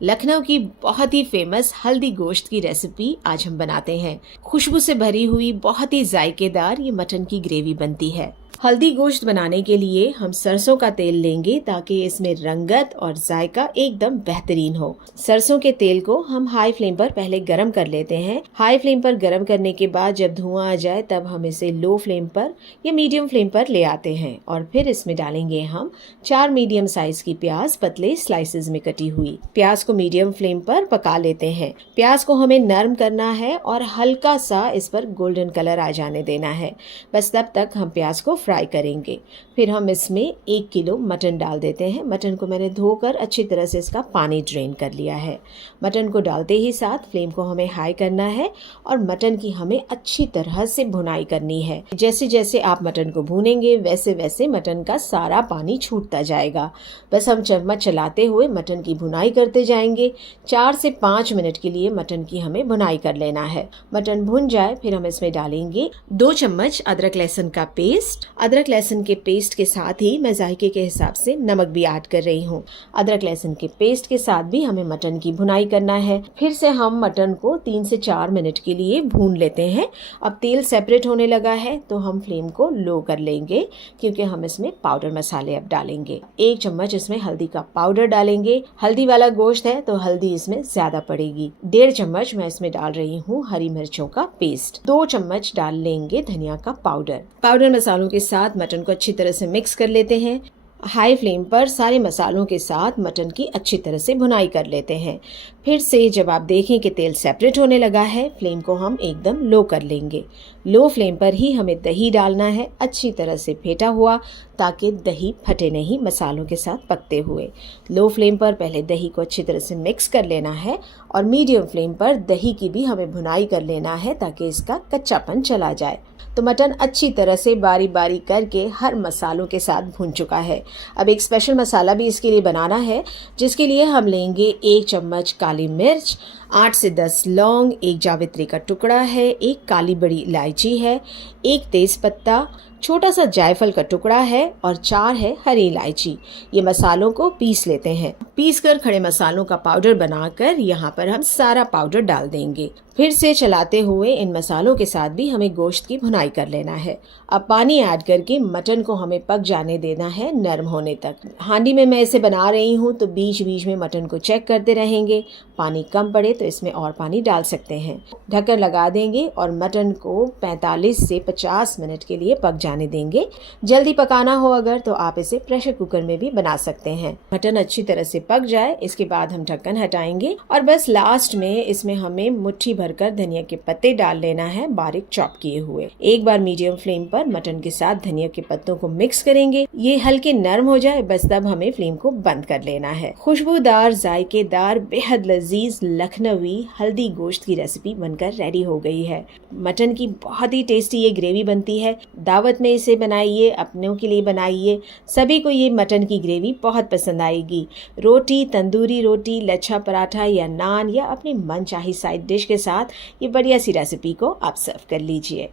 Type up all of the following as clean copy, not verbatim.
लखनऊ की बहुत ही फेमस हल्दी गोश्त की रेसिपी आज हम बनाते हैं। खुशबू से भरी हुई बहुत ही जायकेदार ये मटन की ग्रेवी बनती है। हल्दी गोश्त बनाने के लिए हम सरसों का तेल लेंगे ताकि इसमें रंगत और जायका एकदम बेहतरीन हो। सरसों के तेल को हम हाई फ्लेम पर पहले गरम कर लेते हैं। हाई फ्लेम पर गरम करने के बाद जब धुआं आ जाए तब हम इसे लो फ्लेम पर या मीडियम फ्लेम पर ले आते हैं और फिर इसमें डालेंगे हम 4 मीडियम साइज की प्याज पतले स्लाइसेस में कटी हुई। प्याज को मीडियम फ्लेम पर पका लेते हैं। प्याज को हमें नरम करना है और हल्का सा इस पर गोल्डन कलर आ जाने देना है। बस तब तक हम प्याज को फ्राई करेंगे। फिर हम इसमें 1 किलो मटन डाल देते हैं। मटन को मैंने धोकर अच्छी तरह से इसका पानी ड्रेन कर लिया है। मटन को डालते ही साथ फ्लेम को हमें हाई करना है और मटन की हमें अच्छी तरह से भुनाई करनी है। जैसे जैसे आप मटन को भूनेंगे वैसे वैसे मटन का सारा पानी छूटता जाएगा। बस हम चम्मच चलाते हुए मटन की भुनाई करते जाएंगे। 4 से 5 मिनट के लिए मटन की हमें भुनाई कर लेना है। मटन भुन जाए फिर हम इसमें डालेंगे 2 चम्मच अदरक लहसुन का पेस्ट। अदरक लहसुन के पेस्ट के साथ ही मैं जायके के हिसाब से नमक भी ऐड कर रही हूँ। अदरक लहसुन के पेस्ट के साथ भी हमें मटन की भुनाई करना है। फिर से हम मटन को 3 से 4 मिनट के लिए भून लेते हैं। अब तेल सेपरेट होने लगा है तो हम फ्लेम को लो कर लेंगे क्योंकि हम इसमें पाउडर मसाले अब डालेंगे। 1 चम्मच इसमें हल्दी का पाउडर डालेंगे। हल्दी वाला गोश्त है तो हल्दी इसमें ज्यादा पड़ेगी। 1.5 चम्मच मैं इसमें डाल रही हूँ हरी मिर्चों का पेस्ट। 2 चम्मच डाल लेंगे धनिया का पाउडर। पाउडर मसालों के साथ मटन को अच्छी तरह से मिक्स कर लेते हैं। हाई फ्लेम पर सारे मसालों के साथ मटन की अच्छी तरह से भुनाई कर लेते हैं। फिर से जब आप देखें कि तेल सेपरेट होने लगा है फ्लेम को हम एकदम लो कर लेंगे। लो फ्लेम पर ही हमें दही डालना है अच्छी तरह से फेंटा हुआ ताकि दही फटे नहीं मसालों के साथ पकते हुए। लो फ्लेम पर पहले दही को अच्छी तरह से मिक्स कर लेना है और मीडियम फ्लेम पर दही की भी हमें भुनाई कर लेना है ताकि इसका कच्चापन चला जाए। तो मटन अच्छी तरह से बारी बारी करके हर मसालों के साथ भुन चुका है। अब एक स्पेशल मसाला भी इसके लिए बनाना है जिसके लिए हम लेंगे 1 चम्मच काली मिर्च, 8 से 10 लौंग, 1 जावित्री का टुकड़ा है, 1 काली बड़ी इलायची है, 1 तेज पत्ता, छोटा सा जायफल का टुकड़ा है और 4 है हरी इलायची। ये मसालों को पीस लेते हैं। पीस कर खड़े मसालों का पाउडर बनाकर यहाँ पर हम सारा पाउडर डाल देंगे। फिर से चलाते हुए इन मसालों के साथ भी हमें गोश्त की भुनाई कर लेना है। अब पानी ऐड करके मटन को हमें पक जाने देना है नरम होने तक। हांडी में मैं इसे बना रही हूँ तो बीच बीच में मटन को चेक करते रहेंगे। पानी कम पड़े तो इसमें और पानी डाल सकते हैं। ढक्कन लगा देंगे और मटन को 45 से 50 मिनट के लिए पक जाने देंगे। जल्दी पकाना हो अगर तो आप इसे प्रेशर कुकर में भी बना सकते हैं। मटन अच्छी तरह से पक जाए इसके बाद हम ढक्कन हटाएंगे और बस लास्ट में इसमें हमें मुट्ठी भरकर धनिया के पत्ते डाल लेना है बारीक चॉप किए हुए। एक बार मीडियम फ्लेम पर मटन के साथ धनिया के पत्तों को मिक्स करेंगे। ये हल्के नरम हो जाए बस तब हमें फ्लेम को बंद कर लेना है। खुशबूदार जायकेदार बेहद लजीज लखनवी हल्दी गोश्त की रेसिपी बनकर रेडी हो गई है। मटन की बहुत ही टेस्टी ये ग्रेवी बनती है। दावत में इसे बनाइए, अपनों के लिए बनाइए। सभी को ये मटन की ग्रेवी बहुत पसंद आएगी। रोटी, तंदूरी रोटी, लच्छा पराठा या नान या अपनी मनचाही साइड डिश के साथ ये बढ़िया सी रेसिपी को आप सर्व कर लीजिए।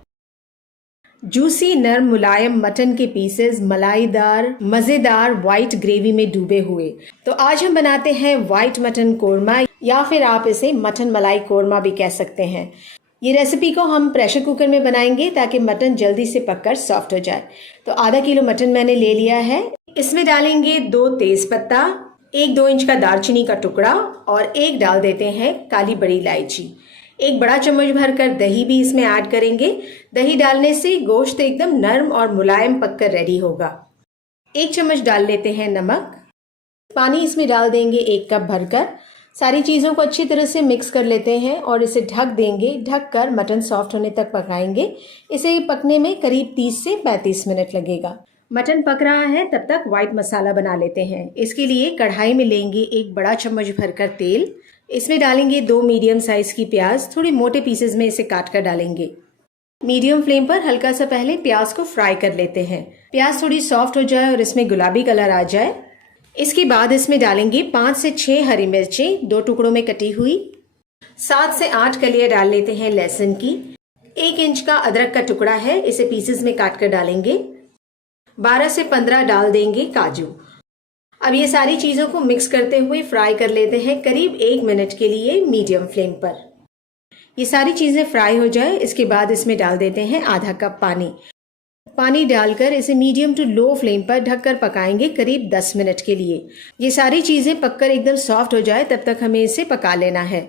जूसी नरम मुलायम मटन के पीसेस मलाईदार मजेदार व्हाइट ग्रेवी में डूबे हुए। तो आज हम बनाते हैं व्हाइट मटन कोरमा या फिर आप इसे मटन मलाई कोरमा भी कह सकते हैं। ये रेसिपी को हम प्रेशर कुकर में बनाएंगे ताकि मटन जल्दी से पककर सॉफ्ट हो जाए। तो आधा किलो मटन मैंने ले लिया है। इसमें डालेंगे 2 तेज पत्ता, 1-2 इंच का दालचीनी का टुकड़ा और 1 डाल देते हैं काली बड़ी इलायची। 1 बड़ा चम्मच भरकर दही भी इसमें ऐड करेंगे। दही डालने से गोश्त एकदम नरम और मुलायम पककर रेडी होगा। 1 चम्मच डाल लेते हैं नमक। पानी इसमें डाल देंगे 1 कप भरकर। सारी चीज़ों को अच्छी तरह से मिक्स कर लेते हैं और इसे ढक देंगे। ढक कर मटन सॉफ्ट होने तक पकाएंगे। इसे पकने में करीब 30 से 35 मिनट लगेगा। मटन पक रहा है तब तक व्हाइट मसाला बना लेते हैं। इसके लिए कढ़ाई में लेंगे 1 बड़ा चम्मच भरकर तेल। इसमें डालेंगे 2 मीडियम साइज की प्याज। थोड़ी मोटे पीसेस में इसे काट कर डालेंगे। मीडियम फ्लेम पर हल्का सा पहले प्याज को फ्राई कर लेते हैं। प्याज थोड़ी सॉफ्ट हो जाए और इसमें गुलाबी कलर आ जाए इसके बाद इसमें डालेंगे 5 से 6 हरी मिर्चें 2 टुकड़ों में कटी हुई। 7 से 8 कलियां डाल लेते हैं लहसुन की। 1 इंच का अदरक का टुकड़ा है, इसे पीसेस में काट कर डालेंगे। 12 से 15 डाल देंगे काजू। अब ये सारी चीजों को मिक्स करते हुए फ्राई कर लेते हैं करीब 1 मिनट के लिए मीडियम फ्लेम पर। ये सारी चीजें फ्राई हो जाए इसके बाद इसमें डाल देते हैं आधा कप पानी। पानी डालकर इसे मीडियम टू लो फ्लेम पर ढककर पकाएंगे करीब 10 मिनट के लिए। ये सारी चीजें पककर एकदम सॉफ्ट हो जाए तब तक हमें इसे पका लेना है।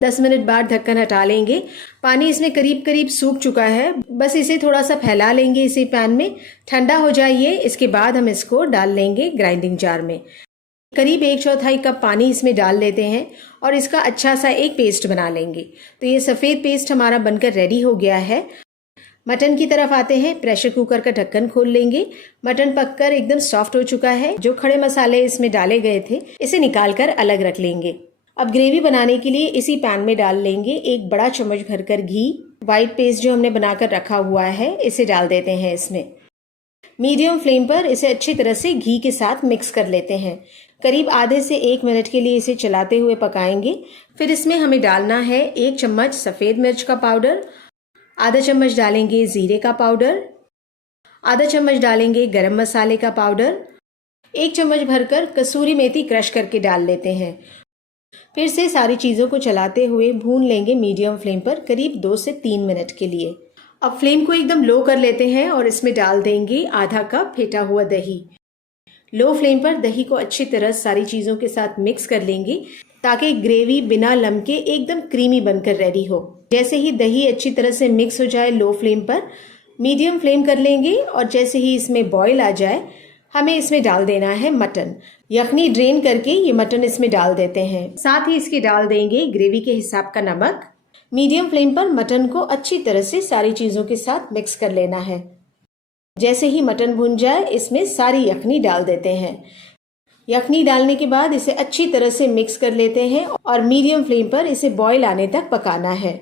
10 मिनट बाद ढक्कन हटा लेंगे। पानी इसमें करीब करीब सूख चुका है। बस इसे थोड़ा सा फैला लेंगे इसी पैन में। ठंडा हो जाए ये, इसके बाद हम इसको डाल लेंगे ग्राइंडिंग जार में। करीब 1/4 कप पानी इसमें डाल लेते हैं और इसका अच्छा सा एक पेस्ट बना लेंगे। तो ये सफ़ेद पेस्ट हमारा बनकर रेडी हो गया है। मटन की तरफ आते हैं। प्रेशर कुकर का ढक्कन खोल लेंगे। मटन पककर एकदम सॉफ्ट हो चुका है। जो खड़े मसाले इसमें डाले गए थे इसे निकालकर अलग रख लेंगे। अब ग्रेवी बनाने के लिए इसी पैन में डाल लेंगे 1 बड़ा चम्मच भरकर घी। व्हाइट पेस्ट जो हमने बनाकर रखा हुआ है इसे डाल देते हैं इसमें। मीडियम फ्लेम पर इसे अच्छी तरह से घी के साथ मिक्स कर लेते हैं। करीब आधे से 1 मिनट के लिए इसे चलाते हुए पकाएंगे। फिर इसमें हमें डालना है 1 चम्मच सफ़ेद मिर्च का पाउडर, आधा चम्मच डालेंगे जीरे का पाउडर, आधा चम्मच डालेंगे गरम मसाले का पाउडर, 1 चम्मच भरकर कसूरी मेथी क्रश करके डाल लेते हैं। फिर से सारी चीज़ों को चलाते हुए भून लेंगे मीडियम फ्लेम पर करीब 2 से 3 मिनट के लिए। अब फ्लेम को एकदम लो कर लेते हैं और इसमें डाल देंगे आधा कप फेंटा हुआ दही। लो फ्लेम पर दही को अच्छी तरह सारी चीज़ों के साथ मिक्स कर लेंगे ताकि ग्रेवी बिना लमके एकदम क्रीमी बनकर रेडी हो। जैसे ही दही अच्छी तरह से मिक्स हो जाए लो फ्लेम पर मीडियम फ्लेम कर लेंगे और जैसे ही इसमें बॉईल आ जाए हमें इसमें डाल देना है मटन। यखनी ड्रेन करके ये मटन इसमें डाल देते हैं। साथ ही इसके डाल देंगे ग्रेवी के हिसाब का नमक। मीडियम फ्लेम पर मटन को अच्छी तरह से सारी चीज़ों के साथ मिक्स कर लेना है। जैसे ही मटन भुन जाए इसमें सारी यखनी डाल देते हैं। यखनी डालने के बाद इसे अच्छी तरह से मिक्स कर लेते हैं और मीडियम फ्लेम पर इसे बॉईल आने तक पकाना है।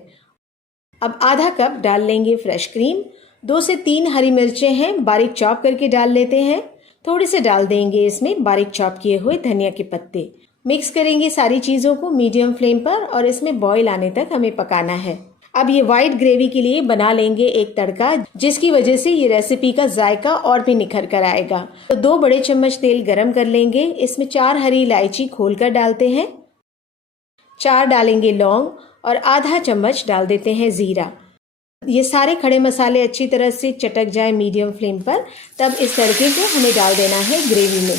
अब आधा कप डाल लेंगे फ्रेश क्रीम। 2 से 3 हरी मिर्चें हैं बारीक चॉप करके डाल लेते हैं। थोड़े से डाल देंगे इसमें बारीक चॉप किए हुए धनिया के पत्ते। मिक्स करेंगे सारी चीज़ों को मीडियम फ्लेम पर और इसमें बॉईल आने तक हमें पकाना है। अब ये व्हाइट ग्रेवी के लिए बना लेंगे एक तड़का जिसकी वजह से ये रेसिपी का जायका और भी निखर कर आएगा। तो 2 बड़े चम्मच तेल गरम कर लेंगे। इसमें 4 हरी इलायची खोलकर डालते हैं, 4 डालेंगे लौंग और आधा चम्मच डाल देते हैं जीरा। ये सारे खड़े मसाले अच्छी तरह से चटक जाए मीडियम फ्लेम पर, तब इस तड़के को हमें डाल देना है ग्रेवी में।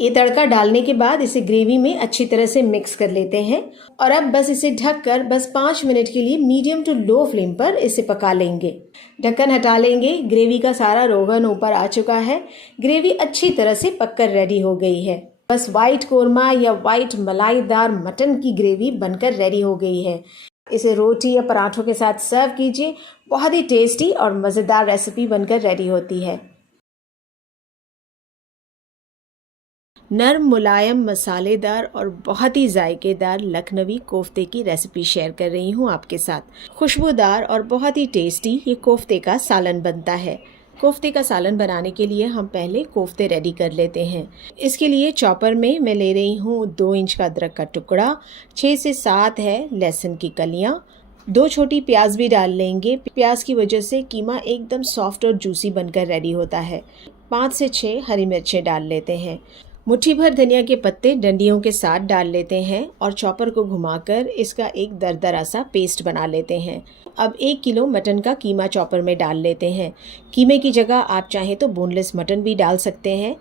ये तड़का डालने के बाद इसे ग्रेवी में अच्छी तरह से मिक्स कर लेते हैं और अब बस इसे ढककर बस 5 मिनट के लिए मीडियम टू लो फ्लेम पर इसे पका लेंगे। ढक्कन हटा लेंगे। ग्रेवी का सारा रोगन ऊपर आ चुका है। ग्रेवी अच्छी तरह से पककर रेडी हो गई है। बस व्हाइट कोरमा या व्हाइट मलाईदार मटन की ग्रेवी बनकर रेडी हो गई है। इसे रोटी या पराठों के साथ सर्व कीजिए। बहुत ही टेस्टी और मज़ेदार रेसिपी बनकर रेडी होती है। नर्म मुलायम मसालेदार और बहुत ही जायकेदार लखनवी कोफ्ते की रेसिपी शेयर कर रही हूँ आपके साथ। खुशबूदार और बहुत ही टेस्टी ये कोफ्ते का सालन बनता है। कोफ्ते का सालन बनाने के लिए हम पहले कोफ्ते रेडी कर लेते हैं। इसके लिए चॉपर में मैं ले रही हूँ 2 इंच का अदरक का टुकड़ा, 6 से 7 है लहसुन की कलियाँ, 2 छोटी प्याज भी डाल लेंगे। प्याज की वजह से कीमा एकदम सॉफ्ट और जूसी बनकर रेडी होता है। 5 से 6 हरी मिर्चें डाल लेते हैं। मुट्ठी भर धनिया के पत्ते डंडियों के साथ डाल लेते हैं और चॉपर को घुमाकर इसका एक दरदरा सा पेस्ट बना लेते हैं। अब 1 किलो मटन का कीमा चॉपर में डाल लेते हैं। कीमे की जगह आप चाहें तो बोनलेस मटन भी डाल सकते हैं।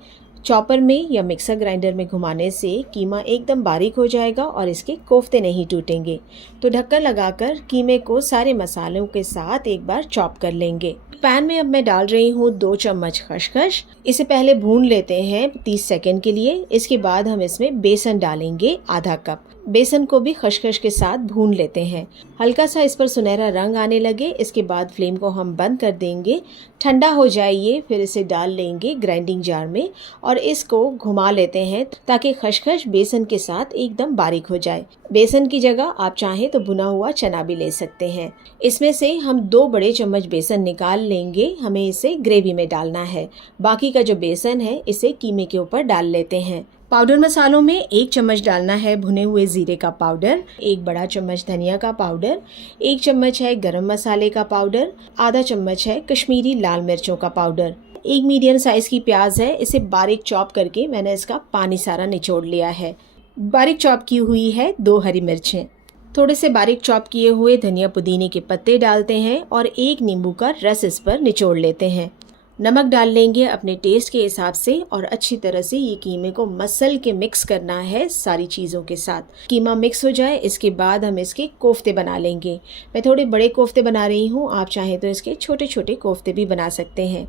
चॉपर में या मिक्सर ग्राइंडर में घुमाने से कीमा एकदम बारीक हो जाएगा और इसके कोफ्ते नहीं टूटेंगे। तो ढक्कन लगाकर कीमे को सारे मसालों के साथ एक बार चॉप कर लेंगे। पैन में अब मैं डाल रही हूँ 2 चम्मच खसखस। इसे पहले भून लेते हैं 30 सेकंड के लिए। इसके बाद हम इसमें बेसन डालेंगे आधा कप। बेसन को भी खसखस के साथ भून लेते हैं। हल्का सा इस पर सुनहरा रंग आने लगे इसके बाद फ्लेम को हम बंद कर देंगे। ठंडा हो जाइए, फिर इसे डाल लेंगे ग्राइंडिंग जार में और इसको घुमा लेते हैं ताकि खसखस बेसन के साथ एकदम बारीक हो जाए। बेसन की जगह आप चाहें तो भुना हुआ चना भी ले सकते हैं। इसमें से हम 2 बड़े चम्मच बेसन निकाल लेंगे। हमें इसे ग्रेवी में डालना है। बाकी का जो बेसन है इसे कीमे के ऊपर डाल लेते हैं। पाउडर मसालों में 1 चम्मच डालना है भुने हुए जीरे का पाउडर, 1 बड़ा चम्मच धनिया का पाउडर, 1 चम्मच है गरम मसाले का पाउडर, आधा चम्मच है कश्मीरी लाल मिर्चों का पाउडर, एक मीडियम साइज की प्याज है, इसे बारीक चॉप करके मैंने इसका पानी सारा निचोड़ लिया है। बारीक चॉप की हुई है 2 हरी मिर्चें। थोड़े से बारीक चॉप किए हुए धनिया पुदीने के पत्ते डालते हैं और 1 नींबू का रस इस पर निचोड़ लेते हैं। नमक डाल लेंगे अपने टेस्ट के हिसाब से और अच्छी तरह से ये कीमे को मसल के मिक्स करना है सारी चीज़ों के साथ। कीमा मिक्स हो जाए इसके बाद हम इसके कोफ्ते बना लेंगे। मैं थोड़े बड़े कोफ्ते बना रही हूँ, आप चाहें तो इसके छोटे छोटे कोफ्ते भी बना सकते हैं।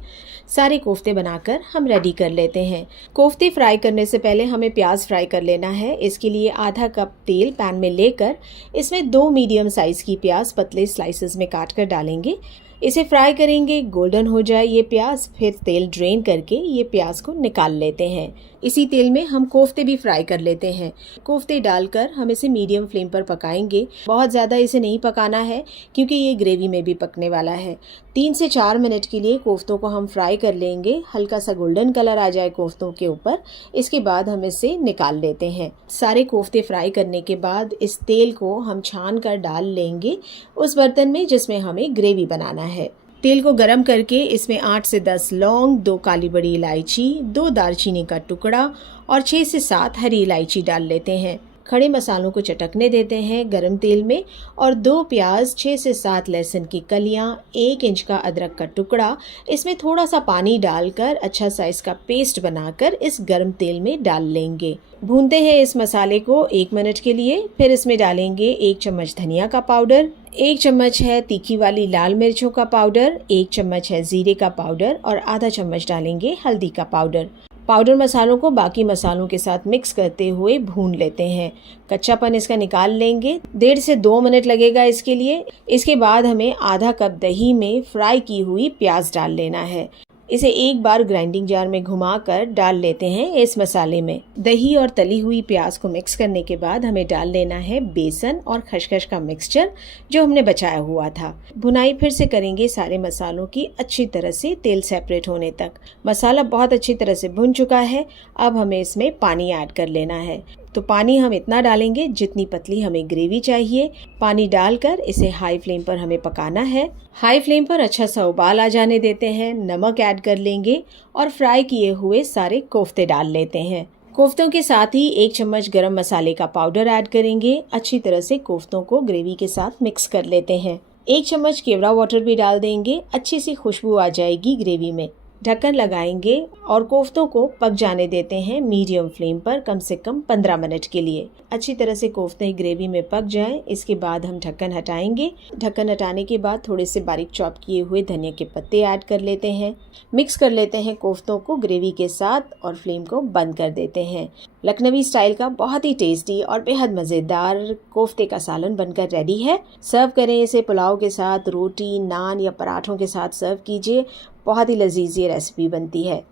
सारे कोफ्ते बनाकर हम रेडी कर लेते हैं। कोफ्ते फ्राई करने से पहले हमें प्याज फ्राई कर लेना है। इसके लिए आधा कप तेल पैन में लेकर इसमें 2 मीडियम साइज़ की प्याज पतले स्लाइसेस में काट कर डालेंगे। इसे फ्राई करेंगे, गोल्डन हो जाए ये प्याज, फिर तेल ड्रेन करके ये प्याज को निकाल लेते हैं। इसी तेल में हम कोफ्ते भी फ्राई कर लेते हैं। कोफ्ते डालकर हम इसे मीडियम फ्लेम पर पकाएंगे। बहुत ज़्यादा इसे नहीं पकाना है क्योंकि ये ग्रेवी में भी पकने वाला है। 3 से 4 मिनट के लिए कोफ्तों को हम फ्राई कर लेंगे। हल्का सा गोल्डन कलर आ जाए कोफ्तों के ऊपर, इसके बाद हम इसे निकाल लेते हैं। सारे कोफ्ते फ्राई करने के बाद इस तेल को हम छान कर डाल लेंगे उस बर्तन में जिसमें हमें ग्रेवी बनाना है। तेल को गरम करके इसमें 8 से 10 लौंग, 2 काली बड़ी इलायची, 2 दालचीनी का टुकड़ा और 6 से 7 हरी इलायची डाल लेते हैं। खड़े मसालों को चटकने देते हैं गरम तेल में और 2 प्याज, 6 से 7 लहसुन की कलियां, 1 इंच का अदरक का टुकड़ा, इसमें थोड़ा सा पानी डालकर अच्छा सा इसका पेस्ट बनाकर इस गरम तेल में डाल लेंगे। भूनते हैं इस मसाले को 1 मिनट के लिए। फिर इसमें डालेंगे 1 चम्मच धनिया का पाउडर, 1 चम्मच है तीखी वाली लाल मिर्चों का पाउडर, 1 चम्मच है जीरे का पाउडर और आधा चम्मच डालेंगे हल्दी का पाउडर। पाउडर मसालों को बाकी मसालों के साथ मिक्स करते हुए भून लेते हैं। कच्चापन इसका निकाल लेंगे। 1.5 से 2 मिनट लगेगा इसके लिए। इसके बाद हमें आधा कप दही में फ्राई की हुई प्याज डाल लेना है। इसे एक बार ग्राइंडिंग जार में घुमाकर डाल लेते हैं इस मसाले में। दही और तली हुई प्याज को मिक्स करने के बाद हमें डाल लेना है बेसन और खसखस का मिक्सचर जो हमने बचाया हुआ था। भुनाई फिर से करेंगे सारे मसालों की अच्छी तरह से तेल सेपरेट होने तक। मसाला बहुत अच्छी तरह से भुन चुका है। अब हमें इसमें पानी ऐड कर लेना है। तो पानी हम इतना डालेंगे जितनी पतली हमें ग्रेवी चाहिए। पानी डालकर इसे हाई फ्लेम पर हमें पकाना है। हाई फ्लेम पर अच्छा सा उबाल आ जाने देते हैं। नमक ऐड कर लेंगे और फ्राई किए हुए सारे कोफ्ते डाल लेते हैं। कोफ्तों के साथ ही 1 चम्मच गरम मसाले का पाउडर ऐड करेंगे। अच्छी तरह से कोफ्तों को ग्रेवी के साथ मिक्स कर लेते हैं। 1 चम्मच केवड़ा वाटर भी डाल देंगे। अच्छी सी खुशबू आ जाएगी ग्रेवी में। ढक्कन लगाएंगे और कोफ्तों को पक जाने देते हैं मीडियम फ्लेम पर कम से कम 15 मिनट के लिए। अच्छी तरह से कोफ्ते ग्रेवी में पक जाएं, इसके बाद हम ढक्कन हटाएंगे। ढक्कन हटाने के बाद थोड़े से बारीक चॉप किए हुए धनिया के पत्ते ऐड कर लेते हैं। मिक्स कर लेते हैं कोफ्तों को ग्रेवी के साथ और फ्लेम को बंद कर देते हैं। लखनवी स्टाइल का बहुत ही टेस्टी और बेहद मज़ेदार कोफ्ते का सालन बनकर रेडी है। सर्व करें इसे पुलाव के साथ, रोटी, नान या पराठों के साथ सर्व कीजिए। बहुत ही लजीज ये रेसिपी बनती है।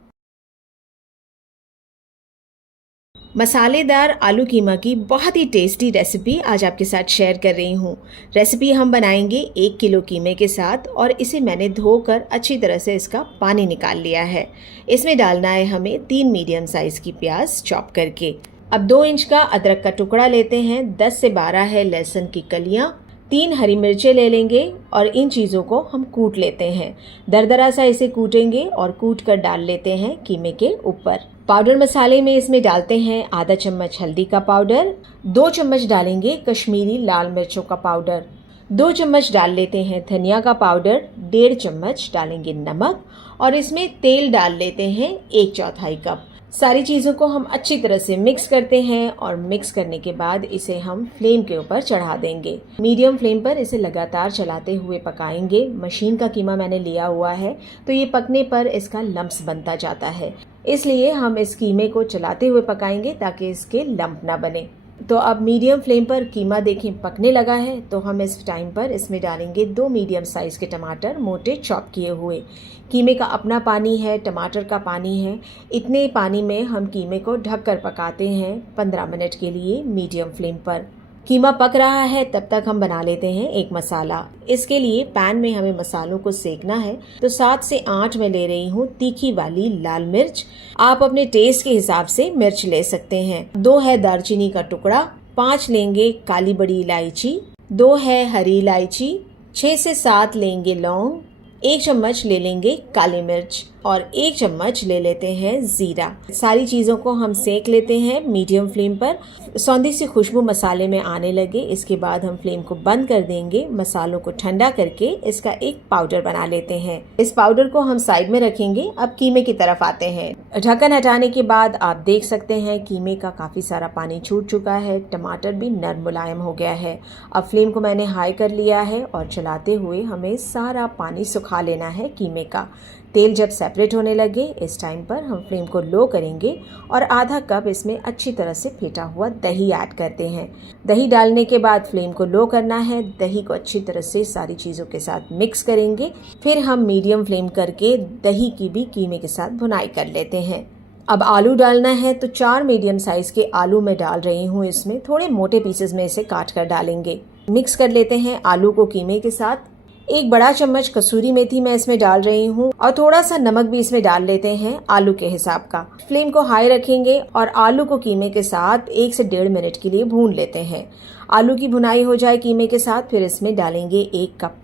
मसालेदार आलू कीमा की बहुत ही टेस्टी रेसिपी आज आपके साथ शेयर कर रही हूँ। रेसिपी हम बनाएंगे 1 किलो कीमे के साथ और इसे मैंने धोकर अच्छी तरह से इसका पानी निकाल लिया है। इसमें डालना है हमें 3 मीडियम साइज की प्याज चॉप करके। अब 2 इंच का अदरक का टुकड़ा लेते हैं। 10 से 12 है लहसुन की कलियां। 3 हरी मिर्चें ले लेंगे और इन चीज़ों को हम कूट लेते हैं। दरदरा सा इसे कूटेंगे और कूट कर डाल लेते हैं कीमे के ऊपर। पाउडर मसाले में इसमें डालते हैं आधा चम्मच हल्दी का पाउडर, 2 चम्मच डालेंगे कश्मीरी लाल मिर्चों का पाउडर, 2 चम्मच डाल लेते हैं धनिया का पाउडर, 1.5 चम्मच डालेंगे नमक और इसमें तेल डाल लेते हैं 1/4 कप। सारी चीज़ों को हम अच्छी तरह से मिक्स करते हैं और मिक्स करने के बाद इसे हम फ्लेम के ऊपर चढ़ा देंगे। मीडियम फ्लेम पर इसे लगातार चलाते हुए पकाएंगे। मशीन का कीमा मैंने लिया हुआ है तो ये पकने पर इसका लम्प्स बनता जाता है, इसलिए हम इस कीमे को चलाते हुए पकाएंगे ताकि इसके लम्प ना बने। तो अब मीडियम फ्लेम पर कीमा देखें पकने लगा है तो हम इस टाइम पर इसमें डालेंगे 2 मीडियम साइज के टमाटर मोटे चॉप किए हुए। कीमे का अपना पानी है, टमाटर का पानी है। इतने पानी में हम कीमे को ढक कर पकाते हैं 15 मिनट के लिए मीडियम फ्लेम पर। कीमा पक रहा है तब तक हम बना लेते हैं एक मसाला। इसके लिए पैन में हमें मसालों को सेकना है तो 7 से 8 में ले रही हूँ तीखी वाली लाल मिर्च। आप अपने टेस्ट के हिसाब से मिर्च ले सकते हैं। 2 है दालचीनी का टुकड़ा, 5 लेंगे काली बड़ी इलायची, 2 है हरी इलायची, 6 से 7 लेंगे लौंग, 1 चम्मच ले लेंगे काली मिर्च और 1 चम्मच ले लेते हैं जीरा। सारी चीज़ों को हम सेक लेते हैं मीडियम फ्लेम पर। सौंधी सी खुशबू मसाले में आने लगे, इसके बाद हम फ्लेम को बंद कर देंगे। मसालों को ठंडा करके इसका एक पाउडर बना लेते हैं। इस पाउडर को हम साइड में रखेंगे। अब कीमे की तरफ आते हैं। ढक्कन हटाने के बाद आप देख सकते हैं कीमे का काफ़ी सारा पानी छूट चुका है। टमाटर भी नरम मुलायम हो गया है। अब फ्लेम को मैंने हाई कर लिया है और चलाते हुए हमें सारा पानी सुखा लेना है कीमे का। तेल जब सेपरेट होने लगे, इस टाइम पर हम फ्लेम को लो करेंगे और आधा कप इसमें अच्छी तरह से फेंटा हुआ दही ऐड करते हैं। दही डालने के बाद फ्लेम को लो करना है। दही को अच्छी तरह से सारी चीज़ों के साथ मिक्स करेंगे। फिर हम मीडियम फ्लेम करके दही की भी कीमे के साथ भुनाई कर लेते हैं। अब आलू डालना है, तो 4 मीडियम साइज़ के आलू मैं डाल रही हूँ। इसमें थोड़े मोटे पीसेस में इसे काट कर डालेंगे। मिक्स कर लेते हैं आलू को कीमे के साथ। 1 बड़ा चम्मच कसूरी मेथी मैं इसमें डाल रही हूँ और थोड़ा सा नमक भी इसमें डाल लेते हैं आलू के हिसाब का। फ्लेम को हाई रखेंगे और आलू को कीमे के साथ 1 से 1.5 मिनट के लिए भून लेते हैं। आलू की भुनाई हो जाए कीमे के साथ, फिर इसमें डालेंगे 1 कप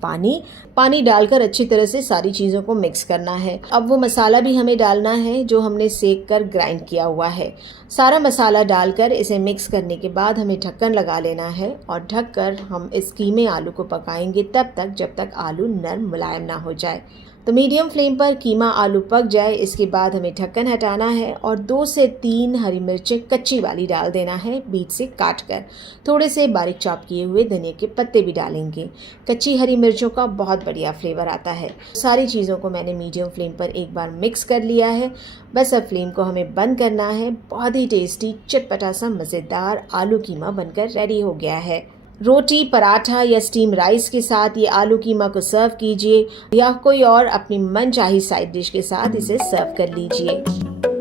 पानी डालकर अच्छी तरह से सारी चीज़ों को मिक्स करना है। अब वो मसाला भी हमें डालना है जो हमने सेक कर ग्राइंड किया हुआ है। सारा मसाला डालकर इसे मिक्स करने के बाद हमें ढक्कन लगा लेना है और ढककर हम इस कीमे आलू को पकाएंगे तब तक जब तक आलू नरम मुलायम ना हो जाए। तो मीडियम फ्लेम पर कीमा आलू पक जाए, इसके बाद हमें ढक्कन हटाना है और 2 से 3 हरी मिर्चें कच्ची वाली डाल देना है, बीच से काट कर। थोड़े से बारीक चॉप किए हुए धनिया के पत्ते भी डालेंगे। कच्ची हरी मिर्चों का बहुत बढ़िया फ्लेवर आता है। सारी चीज़ों को मैंने मीडियम फ्लेम पर एक बार मिक्स कर लिया है। बस अब फ्लेम को हमें बंद करना है। बहुत ही टेस्टी चटपटा सा मज़ेदार आलू कीमा बनकर रेडी हो गया है। रोटी, पराठा या स्टीम राइस के साथ ये आलू कीमा को सर्व कीजिए या कोई और अपनी मनचाही साइड डिश के साथ इसे सर्व कर लीजिए।